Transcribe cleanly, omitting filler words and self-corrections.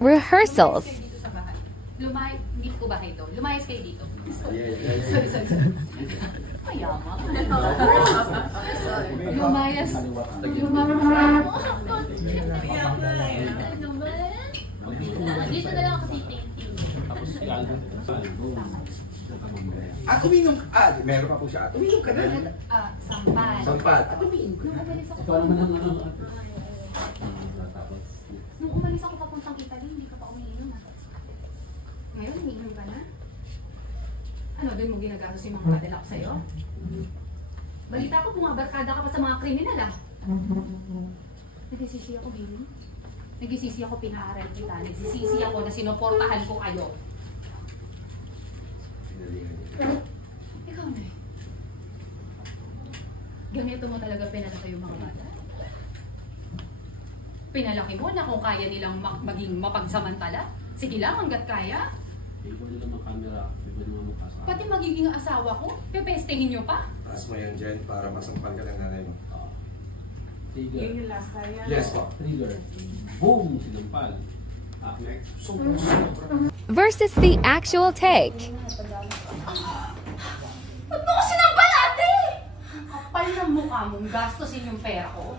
rehearsals. Hindi ko bahay to. Lumayas kayo dito. Sorry. Mayaman. Lumayas. Dito na lang ako titing. Uminom. Meron pa po siya. Uminom ka na. Sampat. Nung umalis ako papuntang Italy, hindi ka pa umiinom. Ngayon, umiinom ka na? Ano, doon mo ginagastos yung mga kadala ko sa'yo? Balita ko, bumabarkada ka pa sa mga kriminal, ah. Nagsisisi ako, baby. Nagsisisi ako, pinaaral kita. Nagsisisi ako na sinuportahan ko kayo. Ikaw na eh. Ganito mo talaga pinalaki yung mga bata. Pinalaki mo na kung kaya nilang maging mapagsamantala. Sige lang, hanggat kaya. Pati magiging asawa ko, pepestehin nyo pa. Taas mo yan dyan para masampal ka ng nanay mo. Trigger. Yun yung last time yan? Yes po. Trigger. Boom! Sinampal. Next. Versus the actual take. Ba't mo ko sinampal, ate? Kapal ng mukha mong gastusin yung pera ko.